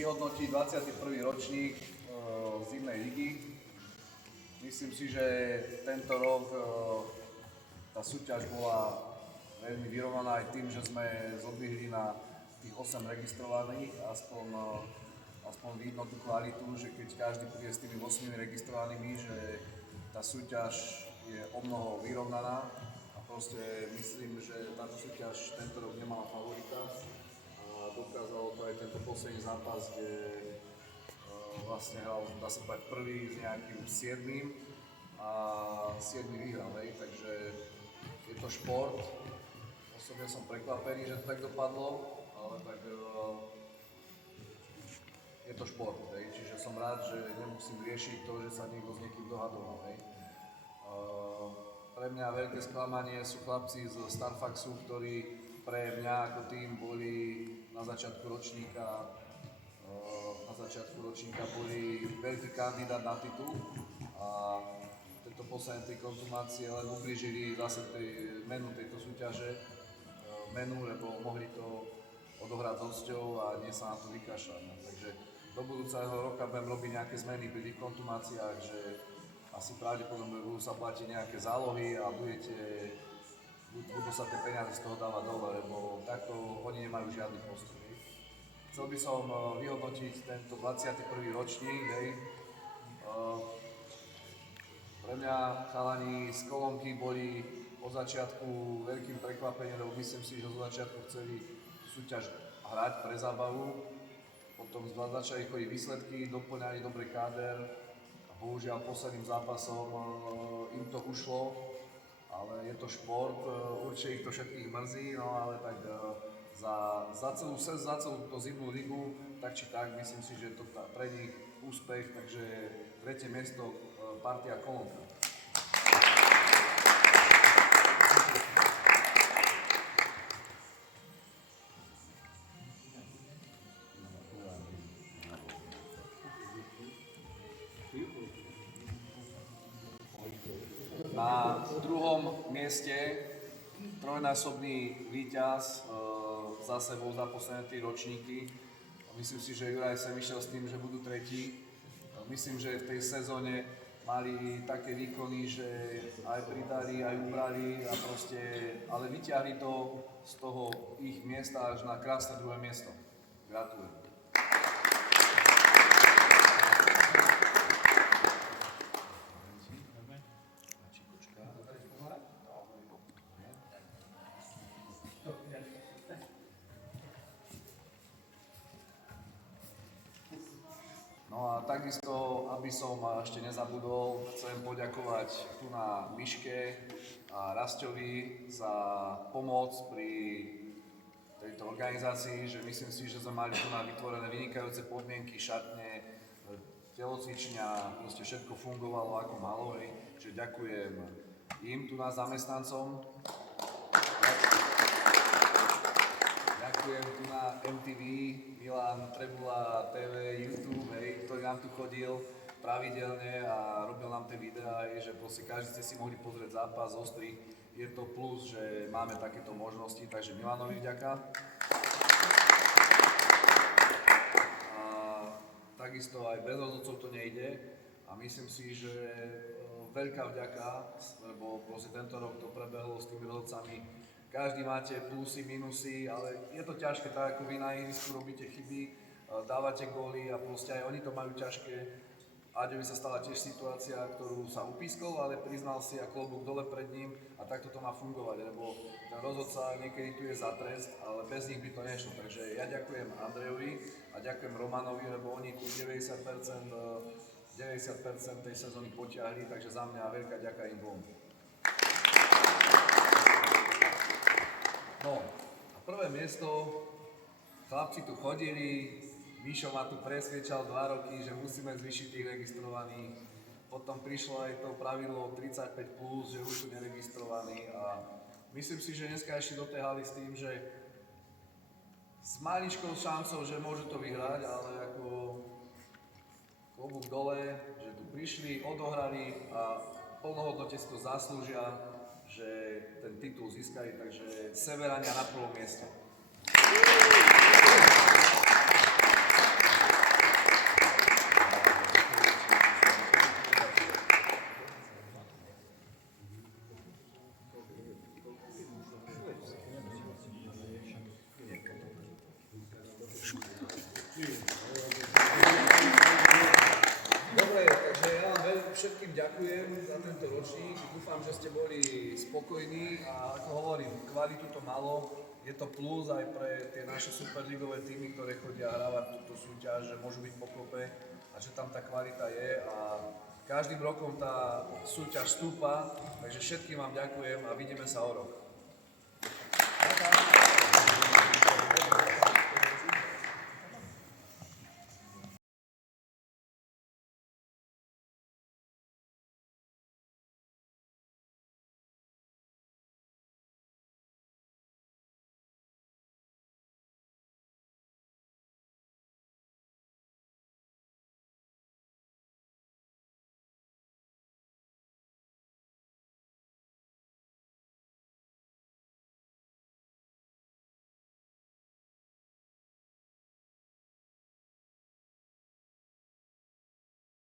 vyhodnotiť 21. ročník zimnej ligy. Myslím si, že tento rok tá súťaž bola veľmi vyrovnaná aj tým, že sme zodvihli na tých 8 registrovaných, aspoň vidno tú kvalitu, že keď každý príde s tými 8 registrovanými, že tá súťaž je omnoho vyrovnaná a proste myslím, že táto súťaž tento rok nemala favorita a dokázalo to aj tento posledný zápas, kde vlastne hral, dá sa povedať, prvý s nejakým 7. a 7 vyhral, takže je to šport. Osobne som prekvapený, že to tak dopadlo, ale tak je to šport, čiže som rád, že nemusím riešiť to, že sa niekto s niekým dohadoval. Pre mňa veľké sklamanie sú chlapci z Starfaxu, ktorí pre mňa ako tým boli na začiatku ročníka boli veľký kandidát na titul a tieto posledné 3 konzumácie len ublížili zase menu tejto súťaže, lebo mohli to odohrať s hosťou a nie sa na to vykašľať. Takže do budúceho roka budem robiť nejaké zmeny pri tých konzumáciách, že asi pravdepodobne budú sa platiť nejaké zálohy a budú sa tie peniaze z toho dávať dole, lebo takto oni nemajú žiadny postup. Chcel by som vyhodnotiť tento 21. ročník. Pre mňa chalani z Kolomky boli od začiatku veľkým prekvapením, lebo myslím si, že od začiatku chceli súťaž hrať pre zábavu. Potom začali chodiť výsledky, doplňali dobrý káder a bohužiaľ posledným zápasom im to ušlo, ale je to šport, určite ich to všetkých mrzí, no ale tak za celú túto zimnú ligu, tak či tak, myslím si, že je to pre nich úspech, takže 3. miesto partia Kolomka. Na 2. mieste trojnásobný víťaz za sebou za posledné 3 ročníky. Myslím si, že Juraj sa vyšiel s tým, že budú tretí. Myslím, že v tej sezóne mali také výkony, že aj pridali, aj ubrali a proste, ale vyťahli to z toho ich miesta až na krásne 2. miesto. Gratulujem. No a takisto, aby som ešte nezabudol, chcem poďakovať tu na Miške a Rasťovi za pomoc pri tejto organizácii, že myslím si, že sme mali tu na vytvorené vynikajúce podmienky, šatne, telocvičňa, proste všetko fungovalo ako malo, čiže ďakujem im tu na zamestnancom. Ďakujem tu na MTV, Milan, Trebula, TV, YouTube, ktorý nám tu chodil pravidelne a robil nám tie videá, že proste každý ste si mohli pozrieť zápas, ostrý. Je to plus, že máme takéto možnosti, takže Milanovi vďaka. A takisto aj bez rozhodcov to nejde a myslím si, že veľká vďaka, lebo proste tento rok to prebehlo s tými rozhodcami. Každý máte plusy, minusy, ale je to ťažké, tak ako vy na ihrisku robíte chyby, dávate góly a proste aj oni to majú ťažké. Aďovi sa stala tiež situácia, ktorú sa upískol, ale priznal si a klobúk dole pred ním a takto to má fungovať, lebo ten rozhodca niekedy tu je za trest, ale bez nich by to nešlo. Takže ja ďakujem Andrejovi a ďakujem Romanovi, lebo oni tu 90% tej sezóny potiahli, takže za mňa veľká ďaká im dvom. No a prvé miesto, chlapci tu chodili, Míšo ma tu presviečal 2 roky, že musíme zvýšiť tých registrovaných. Potom prišlo aj to pravidlo 35+, že už sú neregistrovaní a myslím si, že dneska ešte dotehali s tým, že s maličkou šancou, že môžu to vyhrať, ale ako klobúk dole, že tu prišli, odohrali a plnohodnotne si to zaslúžia, že ten titul získali, takže Severania na 1. mieste. tento ročník. Dúfam, že ste boli spokojní a ako hovorím, kvalitu to malo. Je to plus aj pre tie naše superligové týmy, ktoré chodia hrávať túto súťaž, že môžu byť pokope a že tam tá kvalita je a každým rokom tá súťaž stúpa, takže všetkým vám ďakujem a vidíme sa o rok.